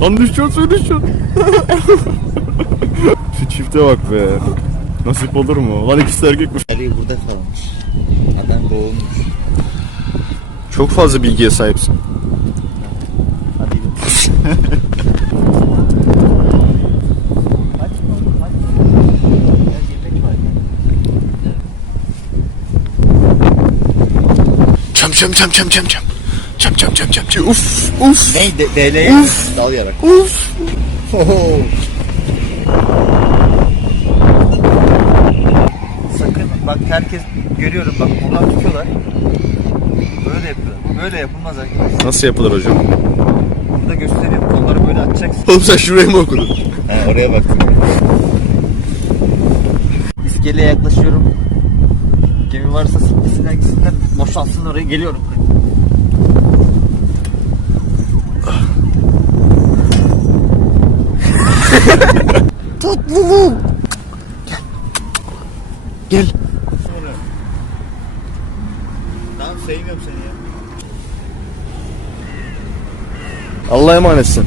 Lan düşüyorsun düşüyorsun. Şu çifte bak be. Nasip olur mu? Lan ikisi erkekmiş. Arayı burada kalmış. Çok fazla bilgiye sahipsin. Hadi. Çam çam çam çam çam çam. Çam çam çam çam çam. Uf uf. Ne? De, DL'ye dal yarak. Uf. Sakın bak herkes görüyorum bak buradan tutuyorlar. Böyle yapıyorlar. Bu böyle yapılmaz arkadaşlar. Nasıl yapılır hocam? Burada gösteriyorum. Kolları böyle atacaksın. Oğlum sen şuraya mı okudun? He oraya bak. İskeleye yaklaşıyorum. Gemi varsa siklesinler gitsinler. Boşalsın oraya geliyorum. Tatlılığım. Gel. Tamam sevmiyorum seni ya. Allah'a emanetsin.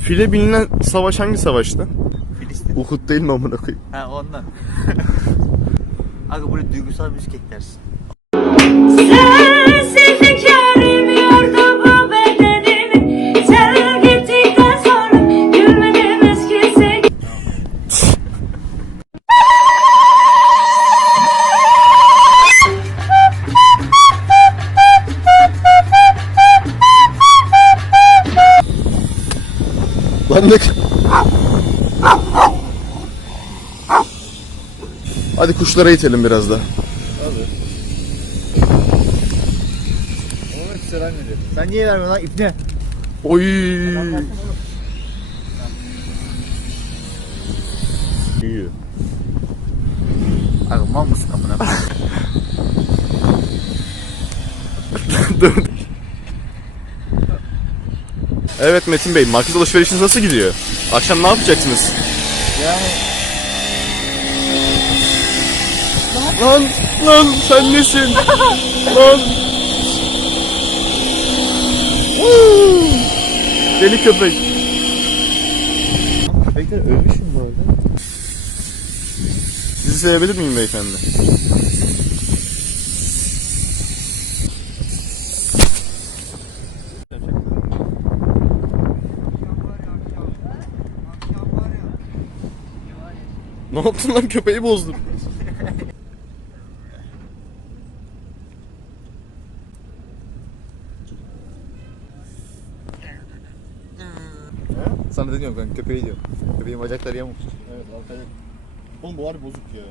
File bilinen savaş hangi savaştı? Filistin. Uhud değil mi amına koyayım? Ha ondan. Aga buraya duygusal müzik eklersin. Lan ne... Hadi kuşlara itelim biraz da. Ona selam veriyor. Sen niye vermiyorsun lan ipne? Oy. İyi. Aga mal mısın amına koyayım? Evet Metin Bey, market alışverişiniz nasıl gidiyor? Akşam ne yapacaksınız? Yani Lan, lan sen nesin? lan. Woo! Deli köpek. köpekler ölmüşüm bu arada. Sizi sevebilir miyim beyefendi? Ne yaptın lan köpeği bozdun. Sana deniyorum kanka köpeği diyorum. Köpeğin bacakları yamuk. Evet arkadaşlar. Oğlum bu harbi bozuk ya.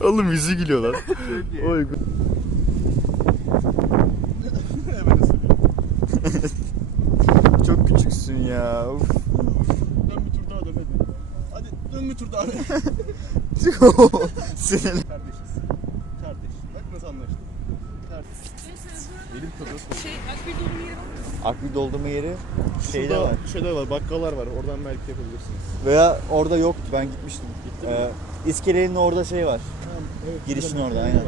Oğlum yüzü gülüyor lan. Oy. Küçüksün ya. Uf. Dön bir tur daha dön hadi. Hadi dön bir tur daha. Senin. Kardeşiz. Kardeş. Bak nasıl anlaştık. Kardeş. Elim tadı. Akbil doldurma yeri şeyde Şurada var. şeyler var, bakkallar var. Oradan belki yapabilirsiniz. Veya orada yoktu ben gitmiştim. Gittin mi? Ee, İskelenin orada şey var. Evet, Girişin orada, aynen. şey var.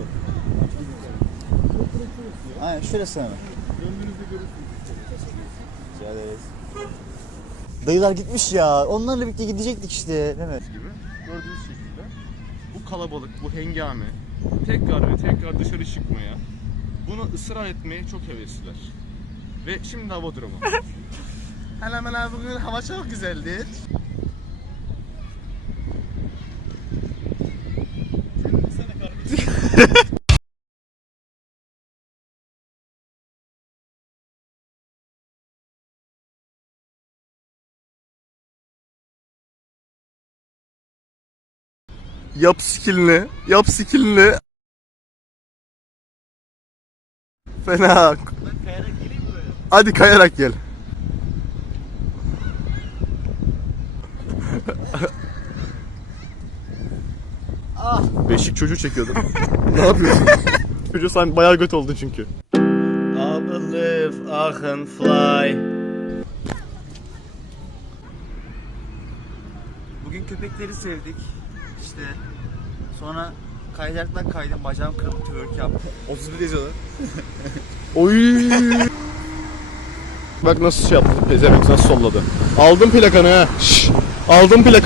Aynen şurası hemen. Döndüğünüzde görürsünüz. Rica ederiz. Dayılar gitmiş ya. Onlarla birlikte gidecektik işte. Değil mi? gibi gördüğünüz şekilde bu kalabalık, bu hengame tekrar ve tekrar dışarı çıkmaya, bunu ısrar etmeye çok hevesliler. Ve şimdi hava durumu. Hemen hemen bugün hava çok güzeldir. Yap skillini, yap skillini. Fena. kayarak geleyim mi böyle? Hadi kayarak gel. Ah. Beşik çocuğu çekiyordum. ne yapıyorsun? Çocuğu sen bayağı göt oldun çünkü. I believe I can fly. Bugün köpekleri sevdik. İşte sonra kaydıraktan kaydım. Bacağım kırıldı twerk yaptım. 31 yazıyorlar. Oy. Bak nasıl şey yaptı. Pezevenk nasıl solladı. Aldım plakanı ha. Şşş. Aldım plakanı.